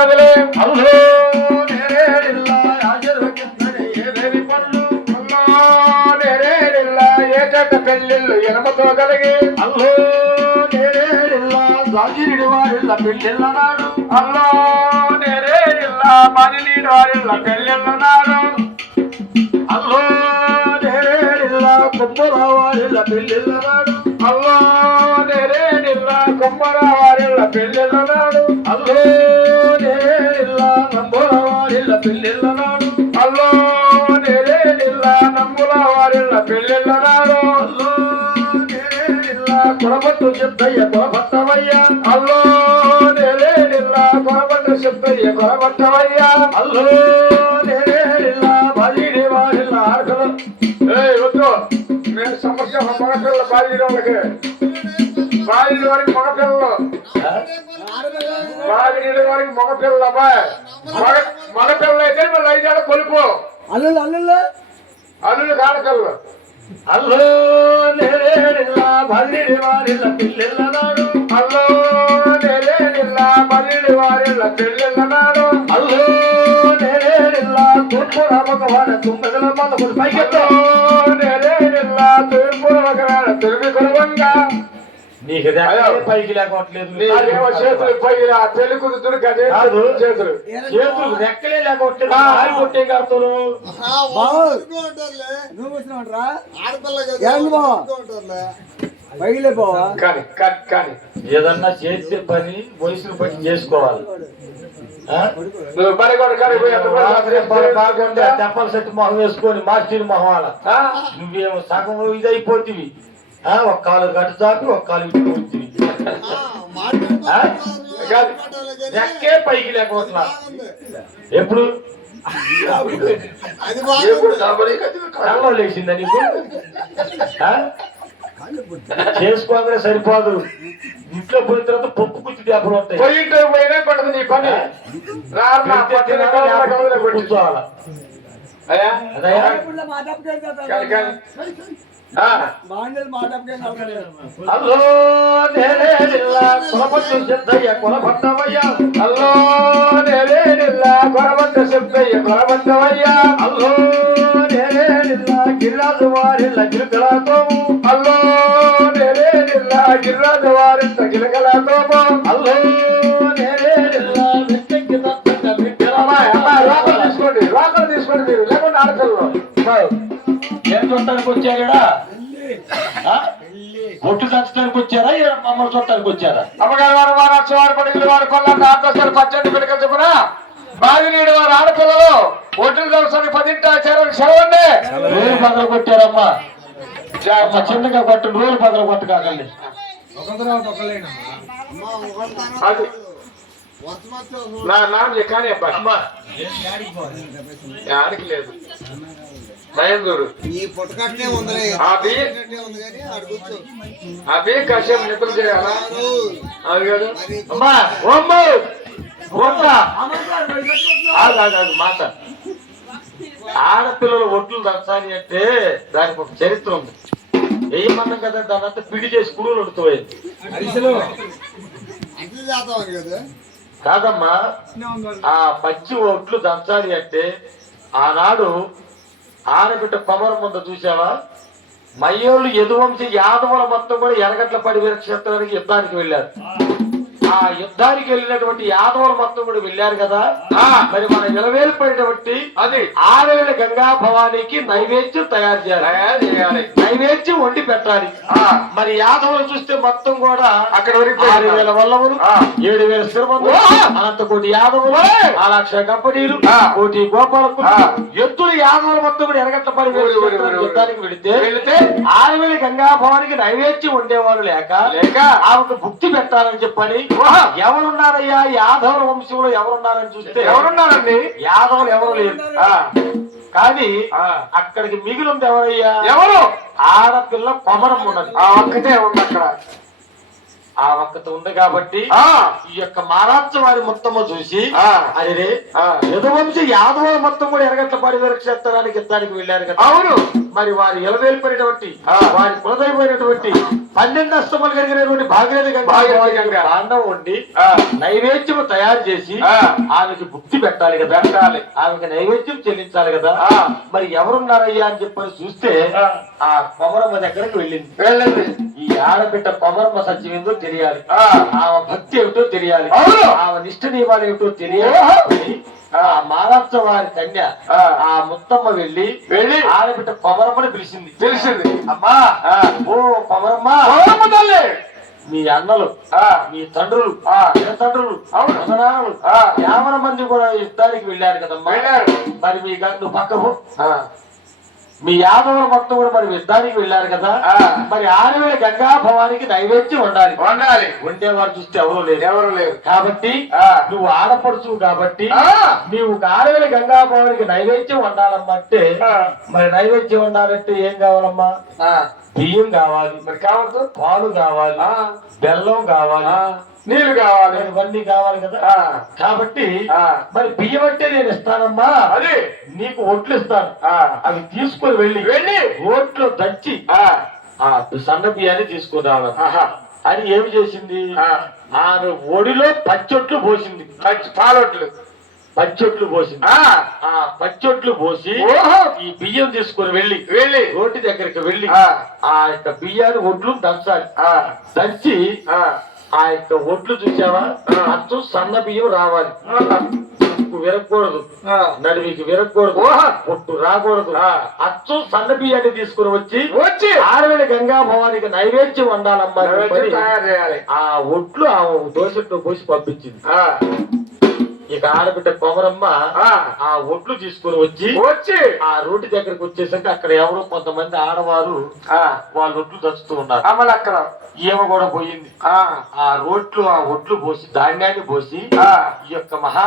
కదలే అల్లు పెళ్ళిళ్ళు ఎనమతో కలిగి అల్లు నేరేడిల్లా జాగిరిడి వారిల్ల పెళ్ళిళ్ళ నాడు. అల్లో నేరేడిల్లా మదిలీడు వారిళ్ళ పెళ్ళిళ్ళ నాడు. అల్లో వారిల్ల పెళ్ళిళ్ళ నాడు. కొరబట్టు చెద్దయ్య కొరబట్టవయ్య. అల్లో నేరేడిల్లా కొరబట్ట చెప్పయ్య కొరబట్టవయ్యా. అల్లో నేరేడిల్లా బలిడి వారిల్ల ఆడకలు ఏయ్ వద్దు. నేను సమస్య మగపిల్ల బాధ్యుల వాళ్ళకి. బాధ్యుల వారికి మగపిల్లలు. బాధ్యుల వారికి మగపిల్లలు అబ్బాయి. మగ మగపిల్లలు అయితే మళ్ళీ ఐదేళ్ళ కొలుపు. అల్లుళ్ళు అల్లుళ్ళు. అల్లుడు కాడకల్లు అల్లో నేరేడిల్లా బలిడి వారిల్ల పెళ్ళిళ్ళ నాడు అల్లో నేరేడిల్లా బలిడి వారిల్ల పెళ్ళిళ్ళ నాడు అల్లో నేరేడిల్లా తూర్పు రామకవాడ తుమ్మెదల మదకుడు పైకెత్తో. అల్లో నేరేడిల్లా తూర్పు ఒకవేళ తిరిగి కొలవంగా నీకు. పైకి లేకపోవట్లేదు. నీకేమో చేతులు పెళ్ళి. చేతులు. రెక్కలే కొట్టే నువ్వు పైలే కానీ కానీ ఏదన్నా చేసే పని వయసును బట్టి చేసుకోవాలి. పని తెప్పల సెట్ మొహం వేసుకొని మాస్టర్ మొహం అలా? నువ్వేమో సగం ఇదైపోతివి. ఆ, ఒక కాలు గట్టు చాపి ఒక కాలు. రెక్కే పైకి లేకపోతున్నా ఎప్పుడు? కళ్ళలో లేచిందా నీకు? ఆ? చేసుకోగానే సరిపోదు. ఇంట్లో పోయిన తర్వాత పప్పు కుచ్చి దెబ్బలు ఉంటాయి పోయింటే పోయినా పడదు నీ పని. కూర్చోవాలా. అల్లో నేనే జిల్లా కులపట్టు సిద్ధయ్య కులపట్టవయ్యా. అల్లో నేరేడిల్లా కొరబట్ట చెప్పయ్య కొరబట్టవయ్యా అల్లో నేనే జిల్లా గిరిరాజు వారిల్ల గిరికలాతోము అల్లో నేరేడిల్లా గిర్రాజు వారింత గిలగలతోమో అల్లో నేనే వెంకటి దత్తంగా అమ్మాయి అమ్మాయి లోపల తీసుకోండి లోపల తీసుకోండి మీరు లేకుండా ఆడకల్లో చూడటానికి వచ్చారా ఒట్టు దంచడానికి వచ్చారా? మమ్మల్ని చూడటానికి వచ్చారా? అమ్మగారు వారు వారు అచ్చవారు పడిగిలి వారు కొల్లాంటి ఆర్దోస్తారు పచ్చడి పిల్లకలు చెప్పున? బావి నీడు వారు ఆడపిల్లలు ఒడ్డులు దోసానికి పదింటి ఆచారాలు సెలవండి. రోజు పగలు కొట్టారమ్మా. చిన్నగా కొట్టు రోజు పగలు కొట్టకాకండి అది. నా నాన్న కానీ అబ్బాయి అమ్మా. ఆడికి లేదు. భయందూరు ఈ పుట్టకట్టే ఉంది కూర్చో. అది కశ్యప్ నిద్ర చేయాలా? అది కాదు అమ్మా మాట. ఆడపిల్లలు ఒట్లు దంచాలి అంటే దానికి ఒక చరిత్ర ఉంది. వేయమన్నాం కదా దాని అంతా పిడి చేసి కుడులు కదా. కాదమ్మా ఆ పచ్చి ఒట్లు దంచాలి అంటే ఆనాడు ఆనబిడ్డ కొమరం ముంద చూసావా? మయ్యోళ్ళు యదువంశీ యాదవుల మొత్తం కూడా ఎనగట్ల పడి క్షేత్రానికి యుద్ధానికి వెళ్ళారు. ఆ యుద్ధానికి వెళ్ళినటువంటి యాదవుల మొత్తం కూడా వెళ్ళారు కదా. మరి మన నిలవేలిపోయినటువంటి అది ఆరేళ్ళ గంగా భవానికి నైవేద్యం తయారు చేయాలి నైవేద్యం వండి పెట్టాలి. మరి యాదవులు చూస్తే మొత్తం కూడా అక్కడ వరకు ఆరు వేల వల్లములు ఆ. ఏడు వేల స్థిరమంతులు! అనంత కోటి యాదవులు! ఆ లక్ష కంపెనీలు. కోటి గోపాలకు ఆ. ఎత్తులు యాదవుల మొత్తం కూడా ఊరి, ఊరి. యుద్ధానికి వెళితే వెళితే ఆరు వేల గంగా భవానికి నైవేద్యం ఉండేవాళ్ళు లేక లేక ఆమెకు భుక్తి పెట్టాలని చెప్పని! ఎవరున్నారయ్యా? యాదవుల వంశంలో ఎవరున్నారని చూస్తే ఎవరున్నారండి? యాదవులు ఎవరు లేరు. ఆ, కానీ ఆ. అక్కడికి మిగిలింది ఎవరయ్యా? ఎవరు? ఆడపిల్ల కొమరం ఉన్నది. ఆ ఒక్కటే ఉంది అక్కడ. ఆ ఒక్కత ఉంది కాబట్టి ఆ ఈ యొక్క మారాత్స వారి మొత్తము చూసి. అరే. యదువంశీ యాదవుల మొత్తం కూడా ఎరగట్ల పరివర క్షేత్రానికి యుద్ధానికి వెళ్ళారు కదా అవును మరి వారి ఎలవేలిపోయినటువంటి ఆ. వారి కులదైపోయినటువంటి పన్నెండు అస్తములు కలిగినటువంటి భాగీరథి వండి ఆ. నైవేద్యం తయారు చేసి. ఆమెకి బుద్ధి పెట్టాలి కదా పెట్టాలి. ఆమెకి నైవేద్యం చెల్లించాలి కదా. మరి ఎవరున్నారయ్యా అని చెప్పని చూస్తే ఆ. కొమరమ్మ దగ్గరకు వెళ్ళింది వెళ్ళింది ఈ ఆడబిడ్డ కొమరమ్మ సత్యం తెలియాలి. ఆమె భక్తి ఏమిటో తెలియాలి. ఆమె నిష్ఠ నియమాలు ఏమిటో తెలియాలి. ఆ మారాత్స వారి కన్య ఆ. ముత్తమ్మ వెళ్ళి వెళ్ళి ఆడబిడ్డ కొమరమ్మని పిలిచింది తెలిసింది అమ్మా. ఓ కొమరమ్మ తల్లి మీ అన్నలు ఆ మీ తండ్రులు ఆ. తండ్రులు అవును. యావన మంది కూడా యుద్ధానికి వెళ్ళారు కదమ్మా. మరి మీ గ- నువ్వు పక్కకు. మీ యాదవులు మొత్తం కూడా మరి యుద్ధానికి వెళ్ళారు కదా. మరి ఆడవేళ గంగా భవానికి నైవేద్యం ఉండాలి వండాలి ఉండేవారు చూస్తే ఎవరు లేరు ఎవరు లేరు కాబట్టి. నువ్వు ఆడపడుచు కాబట్టి. నీవు ఆడవేళ గంగా భవానికి నైవేద్యం వండాలమ్మా అంటే. మరి నైవేద్యం వండాలంటే ఏం కావాలమ్మా. బియ్యం కావాలి మరి కావద్దు పాలు కావాలి. బెల్లం కావాలి. నీళ్ళు కావాలి ఇవన్నీ కావాలి కదా. కాబట్టి ఆ. మరి బియ్యం అంటే నేను ఇస్తానమ్మా అది నీకు ఒట్లు ఇస్తాను ఆ. అవి తీసుకొని వెళ్ళి వెళ్ళి రోట్లో దంచి ఆ. ఆ సన్న బియ్యాన్ని తీసుకురావాలి ఆహా. అని ఏమి చేసింది ఆ. ఒడిలో పచ్చొట్లు పోసింది పచ్చి పాలొట్లు పచ్చొట్లు పోసింది ఆ. పచ్చొట్లు పోసి ఈ బియ్యం తీసుకొని వెళ్ళి వెళ్ళి రోటి దగ్గరికి వెళ్ళి ఆ. యొక్క బియ్యాన్ని ఒడ్లు దంచాలి. దంచి ఆ. యొక్క ఒడ్లు చూసావా అచ్చు సన్న బియ్యం రావాలి విరగకూడదు. నడివికి విరగకూడదు. పొట్టు రాకూడదు. అచ్చు సన్న బియ్యాన్ని తీసుకుని వచ్చి వచ్చి ఆడవేళ గంగా భవానికి నైవేద్యం వండాలమ్మా ఆ ఒట్లు ఆ దోశట్లో పోసి పంపించింది. ఇక ఆడబిడ్డ కొమరమ్మ ఆ. ఆ ఒట్లు తీసుకుని వచ్చి వచ్చి ఆ రోడ్డు దగ్గరికి వచ్చేసరికి అక్కడ ఎవరో కొంతమంది ఆడవారు ఆ. వాళ్ళ ఒట్లు దంచుతూ ఉన్నారు అమలక్కడ ఈమె కూడా పోయింది ఆ. ఆ రోట్లు ఆ ఒట్లు పోసి ధాన్యాన్ని పోసి ఆ. ఈ యొక్క మహా